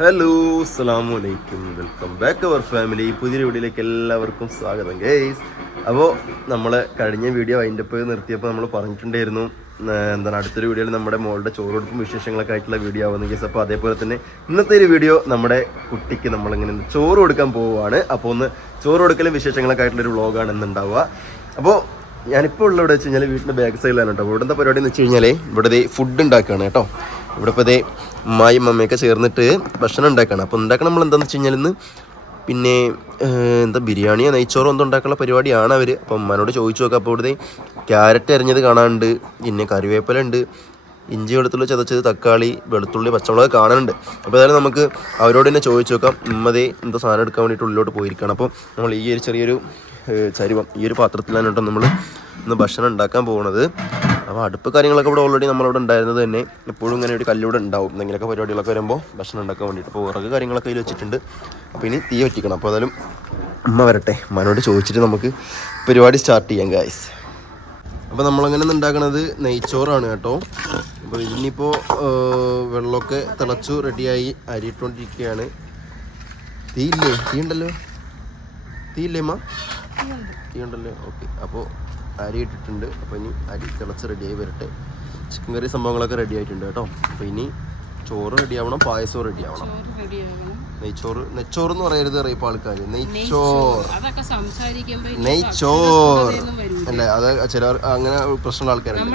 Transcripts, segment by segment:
Hello അസ്സലാമു അലൈക്കും, welcome back അവർ family. പുതിയൊരു വീഡിയോയിലേക്ക് എല്ലാവർക്കും സ്വാഗതം ഗൈസ്. അപ്പോൾ നമ്മൾ കഴിഞ്ഞ വീഡിയോ അതിൻ്റെ ഇപ്പോൾ നിർത്തിയപ്പോൾ നമ്മൾ പറഞ്ഞിട്ടുണ്ടായിരുന്നു എന്താണ് അടുത്തൊരു വീഡിയോയിൽ നമ്മുടെ മോളുടെ ചോറെടുപ്പും വിശേഷങ്ങളൊക്കെ ആയിട്ടുള്ള വീഡിയോ ആവുന്ന ഗൈസ്. അപ്പോൾ അതേപോലെ തന്നെ ഇന്നത്തെ ഒരു വീഡിയോ നമ്മുടെ കുട്ടിക്ക് നമ്മളിങ്ങനെ ചോറ് കൊടുക്കാൻ പോവുകയാണ്. അപ്പോൾ ഒന്ന് ചോറ് കൊടുക്കലും വിശേഷങ്ങളൊക്കെ ആയിട്ടുള്ളൊരു വ്ളോഗാണ് ഇന്നുണ്ടാവുക. അപ്പോൾ ഞാനിപ്പോൾ ഉള്ള ഇവിടെ വെച്ച് കഴിഞ്ഞാൽ വീട്ടിൻ്റെ ബാക്ക് സൈഡിലാണ് കേട്ടോ. ഇവിടെ എന്താ പരിപാടി എന്ന് വെച്ച് കഴിഞ്ഞാൽ ഇവിടെ ഫുഡ് ഉണ്ടാക്കുകയാണ് കേട്ടോ. ഇവിടെ ഇപ്പോൾ ഉമ്മായും അമ്മയൊക്കെ ചേർന്നിട്ട് ഭക്ഷണം ഉണ്ടാക്കുകയാണ്. അപ്പോൾ ഉണ്ടാക്കണം നമ്മൾ എന്താണെന്ന് വെച്ച് കഴിഞ്ഞാൽ ഇന്ന് പിന്നെ എന്താ ബിരിയാണിയോ നെയ്ച്ചോറോ എന്തോ ഉണ്ടാക്കാനുള്ള പരിപാടിയാണ് അവർ. അപ്പം ഉമ്മാനോട് ചോദിച്ചു നോക്കാം. അപ്പോൾ ഇവിടുത്തെ ക്യാരറ്റ് അരിഞ്ഞത് കാണാനുണ്ട്, പിന്നെ കറിവേപ്പില ഉണ്ട്, ഇഞ്ചി വെളുത്തുള്ളി ചതച്ചത്, തക്കാളി, വെളുത്തുള്ളി, പച്ചമുളക് കാണാനുണ്ട്. അപ്പോൾ ഏതായാലും നമുക്ക് അവരോട് തന്നെ ചോദിച്ചു നോക്കാം. ഉമ്മതേ എന്തോ സാധനം എടുക്കാൻ വേണ്ടിയിട്ട് ഉള്ളിലോട്ട് പോയിരിക്കുകയാണ്. അപ്പോൾ നമ്മൾ ഈ ഒരു ചെറിയൊരു ചരുവം ഈ ഒരു പാത്രത്തിലാണ് കേട്ടോ നമ്മൾ ഇന്ന് ഭക്ഷണം ഉണ്ടാക്കാൻ പോകുന്നത്. അപ്പോൾ അടുപ്പ് കാര്യങ്ങളൊക്കെ ഇവിടെ ഓൾറെഡി നമ്മളിവിടെ ഉണ്ടായിരുന്നത് തന്നെ. എപ്പോഴും ഇങ്ങനെ ഒരു കല്ലൂടെ ഉണ്ടാവും എന്തെങ്കിലുമൊക്കെ പരിപാടികളൊക്കെ വരുമ്പോൾ ഭക്ഷണം ഉണ്ടാക്കാൻ വേണ്ടിയിട്ട്. അപ്പോൾ വിറക് കാര്യങ്ങളൊക്കെ അതിൽ വെച്ചിട്ടുണ്ട്. അപ്പോൾ ഇനി തീ വറ്റിക്കണം. അപ്പോൾ ഏതായാലും ഉമ്മ വരട്ടെ, ഉമ്മനോട് ചോദിച്ചിട്ട് നമുക്ക് പരിപാടി സ്റ്റാർട്ട് ചെയ്യാം ഗായ്സ്. അപ്പോൾ നമ്മളങ്ങനെ ഉണ്ടാക്കണത് നെയ്ച്ചോറാണ് കേട്ടോ. അപ്പോൾ ഇനിയിപ്പോൾ വെള്ളമൊക്കെ തിളച്ചു റെഡിയായി അരിയിട്ടുകൊണ്ടിരിക്കുകയാണ്. തീ ഉണ്ടല്ലോ അമ്മ? തീ ഉണ്ടല്ലോ, ഓക്കെ. അപ്പോൾ അരി ഇട്ടിട്ടുണ്ട്. അപ്പോൾ ഇനി അരി തിളച്ച് റെഡിയായി വരട്ടെ. ചിക്കൻ കറി സംഭവങ്ങളൊക്കെ റെഡി ആയിട്ടുണ്ട് കേട്ടോ. അപ്പോൾ ഇനി ചോറ് റെഡി ആവണം, പായസവും റെഡി ആവണം. നെയ്ച്ചോറ് എന്ന് പറയരുത് അറിയിപ്പോൾ ആൾക്കാർ. നെയ്ച്ചോറ് അല്ലേ, അത് ചിലർ അങ്ങനെ പ്രശ്നമുള്ള ആൾക്കാരുണ്ട്.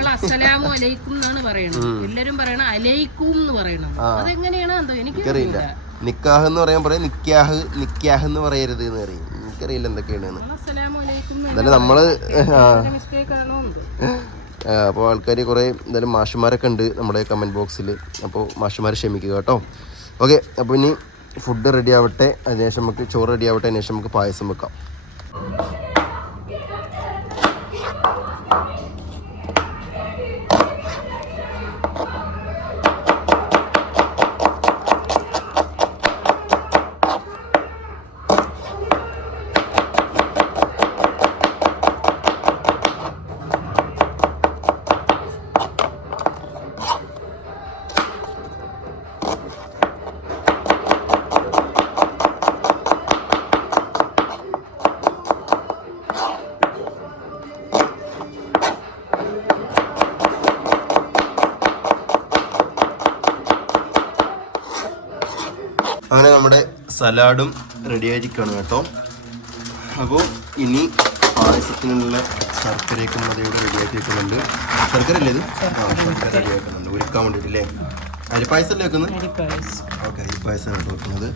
എനിക്കറിയില്ല. നിക്കാഹ് എന്ന് പറയാൻ പറയാം, നിക്കാഹ് എന്ന് പറയരുത് എന്ന് പറയും. എനിക്കറിയില്ല എന്തൊക്കെയാണ്. എന്തായാലും നമ്മള് അപ്പോൾ ആൾക്കാർ കുറേ എന്തായാലും മാഷുമാരൊക്കെ ഉണ്ട് നമ്മുടെ കമൻറ്റ് ബോക്സിൽ. അപ്പോൾ മാഷുമാരെ ക്ഷമിക്കുക കേട്ടോ. ഓക്കെ, അപ്പോൾ ഇനി ഫുഡ് റെഡി ആവട്ടെ, അതിനുശേഷം നമുക്ക് ചോറ് റെഡി ആവട്ടെ, അതിനുശേഷം നമുക്ക് പായസം വെക്കാം. അങ്ങനെ നമ്മുടെ സലാഡും റെഡി ആയിരിക്കുകയാണ് കേട്ടോ. അപ്പോൾ ഇനി പായസത്തിനുള്ള ശർക്കരയൊക്കെ മതിയോടെ റെഡിയാക്കി വെക്കുന്നുണ്ട്. ശർക്കര അല്ലേ ഇത്? ശർക്കര റെഡി ആക്കുന്നുണ്ട് ഒരുക്കാൻ വേണ്ടിയിട്ടില്ലേ. അരിപ്പായസം അല്ലേ വെക്കുന്നത്? ഓക്കെ, അരിപ്പായസമാണ് വെക്കുന്നത്.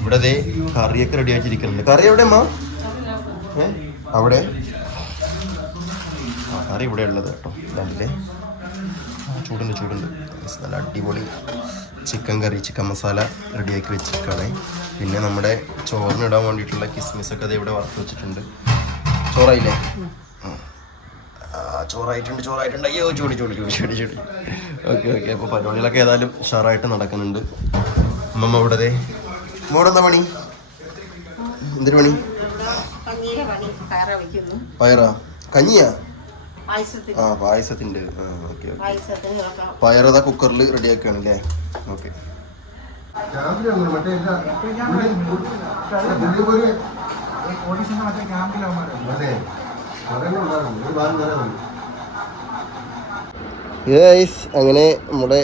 ഇവിടെ കറിയൊക്കെ റെഡി ആക്കിയിരിക്കുന്നുണ്ട്. കറി എവിടെ അമ്മ? അവിടെ കറി ഇവിടെ ഉള്ളത് കേട്ടോ. ഇതാണ്ടല്ലേ, ചൂടുണ്ട്. നല്ല അടിപൊളി ചിക്കൻ കറി, ചിക്കൻ മസാല റെഡിയാക്കി വെച്ചിരിക്കുകയാണ്. പിന്നെ നമ്മുടെ ചോറിനിടാൻ വേണ്ടിയിട്ടുള്ള കിസ്മിസൊക്കെ അത് ഇവിടെ വറുത്ത് വെച്ചിട്ടുണ്ട്. ചോറായില്ലേ? ചോറായിട്ടുണ്ട്. അയ്യോ ചൂടി. ഓക്കെ. അപ്പോൾ പരിപാടികളൊക്കെ ഏതായാലും ഉഷാറായിട്ട് നടക്കുന്നുണ്ട്. അമ്മമ്മ ഇവിടെ മോടെന്താ പണി? എന്തൊരു പണി? പയറാ? കഞ്ഞിയാ? പായസത്തിൻ്റെ. ഓക്കെ. പയറതാ കുക്കറിൽ റെഡിയാക്കുകയാണ് അല്ലേ? ഓക്കെ. അങ്ങനെ നമ്മുടെ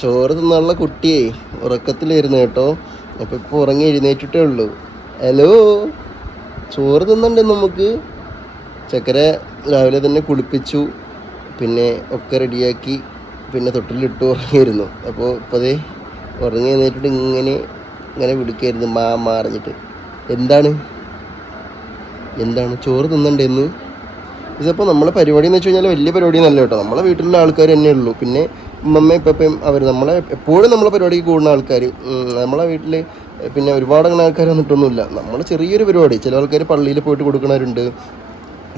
ചോറ് തിന്നാനുള്ള കുട്ടിയെ ഉറക്കത്തിലായിരുന്നു കേട്ടോ. അപ്പോൾ ഇപ്പോൾ ഉറങ്ങി എഴുന്നേറ്റിട്ടേ ഉള്ളൂ. ഹലോ, ചോറ് തിന്നണ്ടേ നമുക്ക്? ചക്കര രാവിലെ തന്നെ കുളിപ്പിച്ചു, പിന്നെ ഒക്കെ റെഡിയാക്കി, പിന്നെ തൊട്ടിലിട്ട് ഉറങ്ങിയിരുന്നു. അപ്പോൾ ഇപ്പോൾ അതേ ഉറങ്ങി എഴുന്നേറ്റിട്ട് ഇങ്ങനെ വിളിക്കായിരുന്നു മാറിഞ്ഞിട്ട്. എന്താണ് ചോറ് തിന്നണ്ടേന്ന്? ഇതിപ്പോൾ നമ്മളെ പരിപാടി എന്ന് വെച്ച് കഴിഞ്ഞാൽ വലിയ പരിപാടിയൊന്നുമല്ല കേട്ടോ. നമ്മളെ വീട്ടിലുള്ള ആൾക്കാർ തന്നെ ഉള്ളൂ. പിന്നെ ഉമ്മയും ഇപ്പയും അവർ എപ്പോഴും നമ്മളെ പരിപാടിക്ക് കൂടുന്ന ആൾക്കാർ നമ്മളെ വീട്ടിൽ പിന്നെ ഒരുപാട് അങ്ങനെ ആൾക്കാർ വന്നിട്ടൊന്നുമില്ല. നമ്മൾ ചെറിയൊരു പരിപാടി. ചില ആൾക്കാർ പള്ളിയിൽ പോയിട്ട് കൊടുക്കുന്നവരുണ്ട്,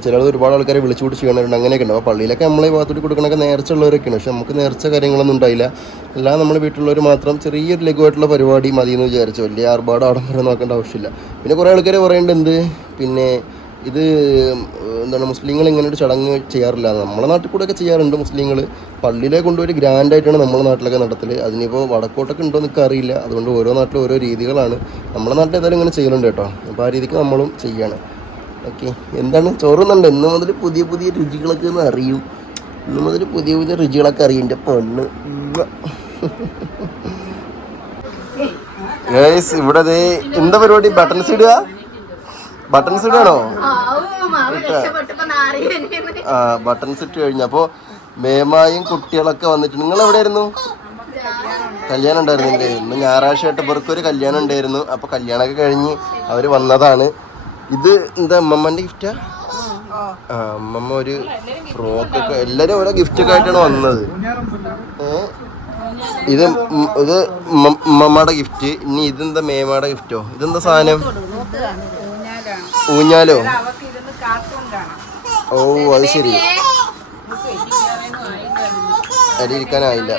ചിലത് ഒരുപാട് ആൾക്കാരെ വിളിച്ചു കൂടി ചെയ്യണവരുണ്ട്. അങ്ങനെയൊക്കെ ഉണ്ട്. അപ്പോൾ പള്ളിയിലൊക്കെ നമ്മളെ ഭാഗത്തോട്ട് കൊടുക്കണമൊക്കെ നേർച്ച ഉള്ളവരൊക്കെയാണ്. പക്ഷെ നമുക്ക് നേർച്ച കാര്യങ്ങളൊന്നും ഉണ്ടായില്ല. എല്ലാം നമ്മൾ വീട്ടിലുള്ളവർ മാത്രം ചെറിയൊരു ലഘുവായിട്ടുള്ള പരിപാടി മതി എന്ന് വിചാരിച്ചു. വലിയ ആർഭാട് ആഡംബരം നോക്കേണ്ട ആവശ്യമില്ല. പിന്നെ കുറേ ആൾക്കാർ പറയുന്നുണ്ട് പിന്നെ ഇത് എന്താണ് മുസ്ലിങ്ങൾ ഇങ്ങനെ ഒരു ചടങ്ങ് ചെയ്യാറില്ല. നമ്മളെ നാട്ടിൽ കൂടെ ഒക്കെ ചെയ്യാറുണ്ട് മുസ്ലിങ്ങൾ. പള്ളിയിലെ കൊണ്ടുപോയി ഗ്രാൻഡായിട്ടാണ് നമ്മുടെ നാട്ടിലൊക്കെ നടത്തൽ. അതിനിപ്പോൾ വടക്കോട്ടൊക്കെ ഉണ്ടോ എന്നൊക്കെ അറിയില്ല. അതുകൊണ്ട് ഓരോ നാട്ടിലും ഓരോ രീതികളാണ്. നമ്മുടെ നാട്ടിൽ ഏതായാലും ഇങ്ങനെ ചെയ്യലുണ്ട് കേട്ടോ. അപ്പോൾ ആ രീതിക്ക് നമ്മളും ചെയ്യാണ്. ഓക്കെ, എന്താണ് ചോറുന്നുണ്ട്. ഇന്ന് മുതൽ പുതിയ പുതിയ രുചികളൊക്കെ ഒന്ന് അറിയും. ഇന്ന് മുതൽ പുതിയ പുതിയ രുചികളൊക്കെ അറിയും എൻ്റെ പെണ്ണ്. ഇവിടെ എന്താ പരിപാടി? ബട്ടൺസ് ഇടുക? ബട്ടൺസ് ഇടുകയാണോ? ആ, ബട്ടൺസ് ഇട്ട് കഴിഞ്ഞപ്പോൾ മേമായും കുട്ടികളൊക്കെ വന്നിട്ട്. നിങ്ങൾ എവിടെയായിരുന്നു? കല്യാണം ഉണ്ടായിരുന്നില്ലേ? ഇന്ന് ഞായറാഴ്ച ആയിട്ട് ഇവർക്കൊരു കല്യാണം ഉണ്ടായിരുന്നു. അപ്പോൾ കല്യാണമൊക്കെ കഴിഞ്ഞ് അവർ വന്നതാണ്. ഇത് എന്താ അമ്മമ്മൻ്റെ ഗിഫ്റ്റാ? ആ, അമ്മമ്മ ഒരു ഫ്രോക്കൊക്കെ എല്ലാവരും ഓരോ ഗിഫ്റ്റൊക്കെ ആയിട്ടാണ് വന്നത്. ഇത് അമ്മമ്മയുടെ ഗിഫ്റ്റ്. ഇനി ഇതെന്താ മേമയുടെ ഗിഫ്റ്റോ? ഇതെന്താ സാധനം? ഊഞ്ഞാലോ? ഓ, അത് ശരി. അടിയിരിക്കാനായില്ല.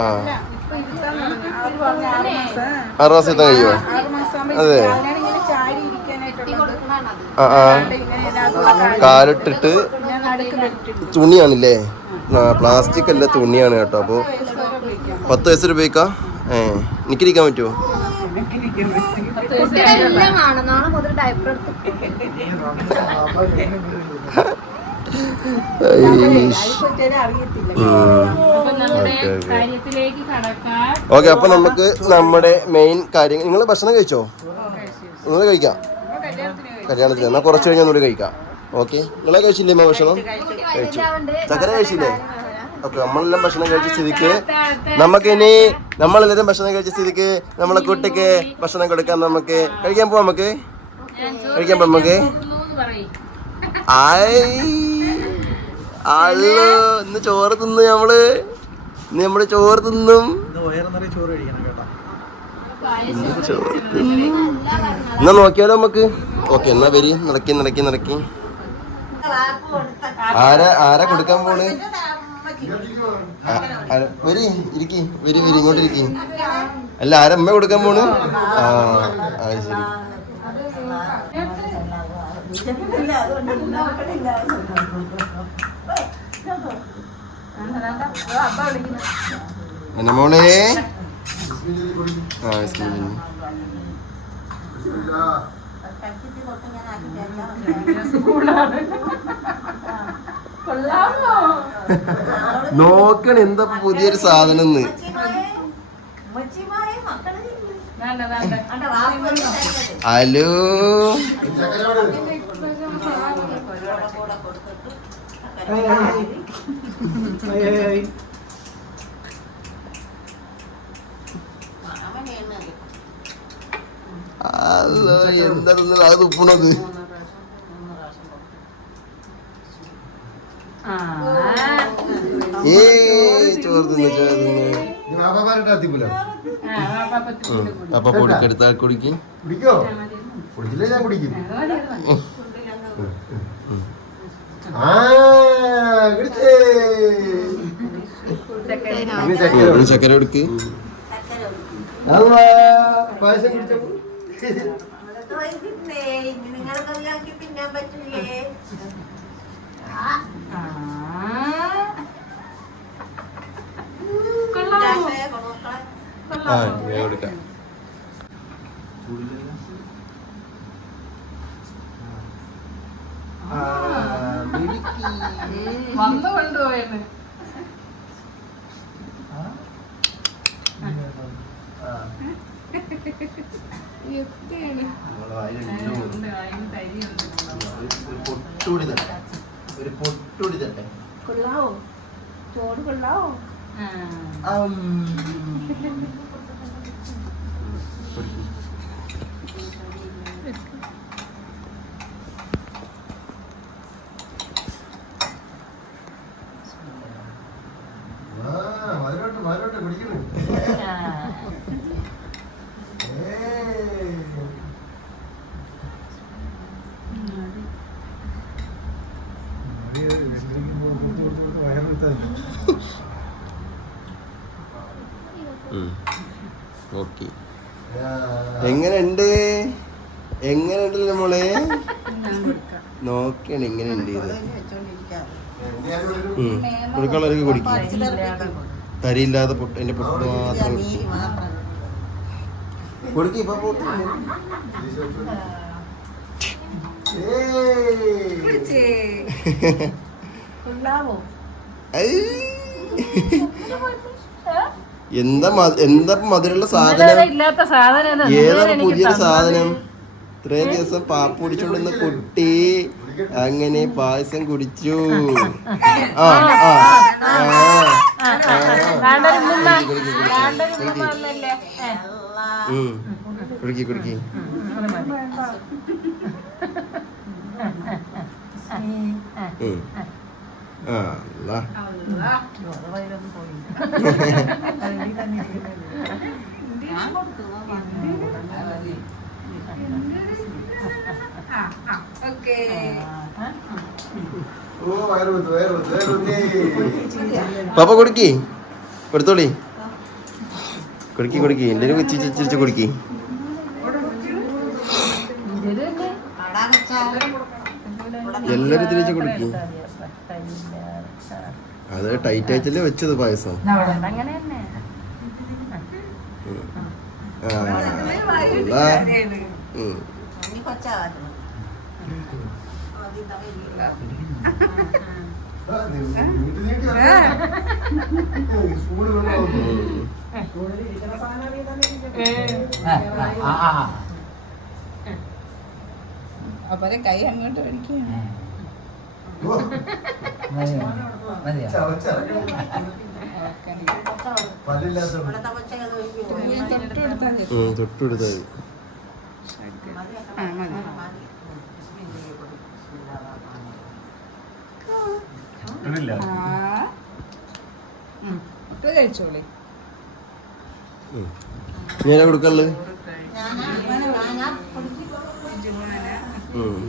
ആ, 6 മാസത്തെ കഴിയോ? അതെ. ആ ആ, കാലിട്ടിട്ട് തുണിയാണല്ലേ? ആ, പ്ലാസ്റ്റിക് അല്ല, തുണിയാണ് കേട്ടോ. അപ്പോൾ 10 വയസ്സ് ഉപയോഗിക്കാം. എനിക്കിരിക്കാൻ പറ്റുമോ? ഓക്കെ, അപ്പൊ നമുക്ക് നമ്മുടെ മെയിൻ കാര്യം. നിങ്ങൾ ഭക്ഷണം കഴിച്ചോ? ഒന്നുകൂടെ കഴിക്കാം. കല്യാണത്തിന് എന്നാൽ കുറച്ച് കഴിഞ്ഞ് ഒന്നുകൂടി കഴിക്കാം. ഓക്കെ, നിങ്ങളെ കഴിച്ചില്ലേ ഭക്ഷണം? കഴിച്ചു. ചക്കര കഴിച്ചില്ലേ? ഓക്കെ, നമ്മളെല്ലാം ഭക്ഷണം കഴിച്ച സ്ഥിതിക്ക് നമുക്കിനി നമ്മളെല്ലാവരും ഭക്ഷണം കഴിച്ച സ്ഥിതിക്ക് നമ്മളെ കുട്ടിക്ക് ഭക്ഷണം കൊടുക്കാൻ നമുക്ക് കഴിക്കാൻ പോവാം. കഴിക്കാൻ പോവാം. നമുക്ക് ഇന്ന് ചോറ് തിന്നു. നമ്മള് ചോറ് തിന്നും. എന്നാ നോക്കിയാലോ നമുക്ക്? ഓക്കെ, എന്നാ വരി. നടക്കി. ആരാ കൊടുക്കാൻ പോണ്? വരി, ഇങ്ങോട്ട് ഇരിക്കി. അല്ല, ആരമ്മ കൊടുക്കാൻ പോണ്? ആ, അത് ശരി. മോളെ നോക്കണ എന്താ പുതിയൊരു സാധനം. ഹലോ, എന്താ അത് തുപ്പണത്? ചോറ് തിന്ന്. അപ്പൊ പൊടിക്കെടുത്താൽ കുടിക്കും. ചക്കര കൊടുക്ക്. കൊടുക്കാം. വന്നു കൊണ്ടുപോയത് ഒരു പൊട്ടുടി തന്നെ കൊള്ളാവോ? ചോറ് കൊള്ളാവോ? ഓക്കെ, എങ്ങനെയുണ്ട്? എങ്ങനെയുണ്ടല്ലോ മോളെ നോക്കിയാണ് എങ്ങനെയുണ്ട് കൊടുക്കാനുള്ളവരൊക്കെ കുടിക്കും. തരിയില്ലാതെ അതിന്റെ പൊട്ട് മാത്രം കൊടുക്കി. എന്താ മധുരമുള്ള സാധനം? ഏതാണ് പുതിയൊരു സാധനം? ഇത്രയും ദിവസം പാപ്പ് കുടിച്ചോണ്ടിരുന്ന കുട്ടി അങ്ങനെ പായസം കുടിച്ചു. കുടിക്കി കുടിക്കി. പാപ്പ കുടിക്കി കൊടുത്തോളി. കുടിക്കി കുടിക്കി. എല്ലാരും ചിരിച്ച് കുടിക്കി. എല്ലാരും തിരിച്ച് കുടിക്കി. അത് ടൈറ്റ് ആയിട്ടല്ലേ വെച്ചത് പായസം. അപ്പൊ കൈ അങ്ങോട്ട് മേടിക്കുകയാണ്. തൊട്ടെടുത്താൽ കഴിച്ചോളി. ഞാൻ കൊടുക്കാനുള്ളത്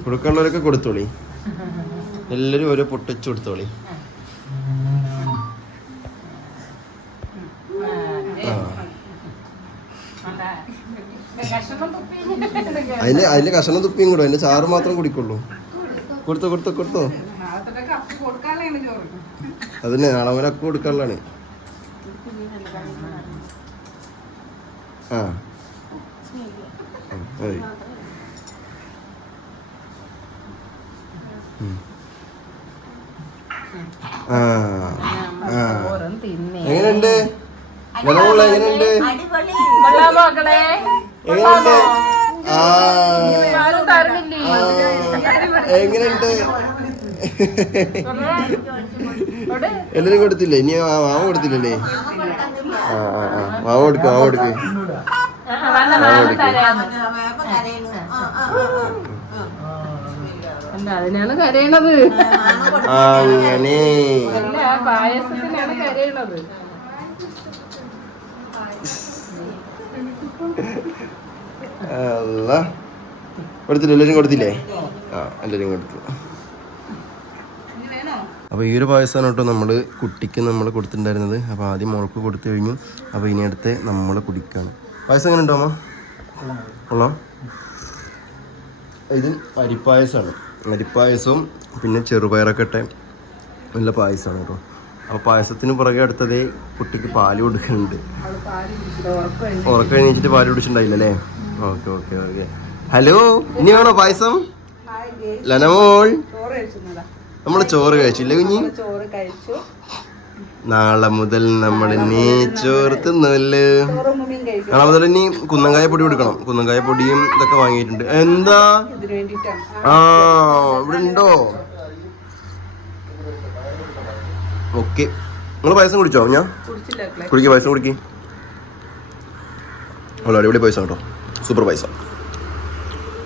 കൊടുക്കാനുള്ളവരൊക്കെ കൊടുത്തോളി. എല്ലാരും ഓരോ പൊട്ടിച്ചു കൊടുത്തോളി. അതിന്റെ കഷണം തുപ്പിയും കൂടെ അതിന്റെ ചാറ് മാത്രം കുടിക്കുള്ളൂ. കൊടുത്തോ കൊടുത്തോ കൊടുത്തോ. അതന്നെ നാളെ അവരെ അക്ക് കൊടുക്കാനുള്ളതാണ്. എങ്ങനെയുണ്ട് എങ്ങനെയുണ്ട് എങ്ങനെയുണ്ട്? എല്ലാരും കൊടുത്തില്ലേ? ഇനി മാവ കൊടുത്തില്ലല്ലേ? മാവ കൊടുക്ക മാവ കൊടുക്ക്. അതിനാണ് കരയണത്. അങ്ങനെ പായസത്തിനാണ് കരയണത്. കൊടുത്തില്ല? എല്ലാരും കൊടുത്തില്ലേ? എല്ലാരും കൊടുത്തു. അപ്പോൾ ഈ ഒരു പായസമാണ് കേട്ടോ നമ്മൾ കുട്ടിക്ക് നമ്മൾ കൊടുത്തിട്ടുണ്ടായിരുന്നത്. അപ്പോൾ ആദ്യം മോൾക്ക് കൊടുത്തു കഴിഞ്ഞു. അപ്പോൾ ഇനി അടുത്ത് നമ്മൾ കുടിക്കുകയാണ്. പായസം എങ്ങനെ ഉണ്ടോ അമ്മ? കൊള്ളാം. ഇത് അരിപ്പായസമാണ്. അരിപ്പായസവും പിന്നെ ചെറുപയറൊക്കെ ഇട്ട നല്ല പായസമാണ് കേട്ടോ. അപ്പോൾ പായസത്തിന് പുറകെ അടുത്തതേ കുട്ടിക്ക് പാല് കൊടുക്കുന്നുണ്ട്. ഉറക്കം എണീച്ചിട്ട് പാല് കുടിച്ചിട്ടുണ്ടായില്ലല്ലേ? Okay okay okay. ഹലോ, ഇനി വേണോ പായസം? ലനമോൾ, നമ്മൾ ചോറ് കഴിച്ചില്ലേ കുഞ്ഞി? നാളെ മുതൽ നമ്മൾ ഇനി ചോറ് തിന്നല്ലോ. നാളെ മുതൽ ഇനി കുന്നങ്കായ പൊടി കൊടുക്കണം. കുന്നങ്കായ പൊടിയും ഇതൊക്കെ വാങ്ങിയിട്ടുണ്ട്. എന്താ? ഇവിടെ ഉണ്ടോ? ഓക്കെ, നിങ്ങൾ പായസം കുടിച്ചോ? ഞാൻ കുടിക്കുക. പായസം കുടിക്കുക. അടിപൊളി പായസം കേട്ടോ, സൂപ്പർ പായസം.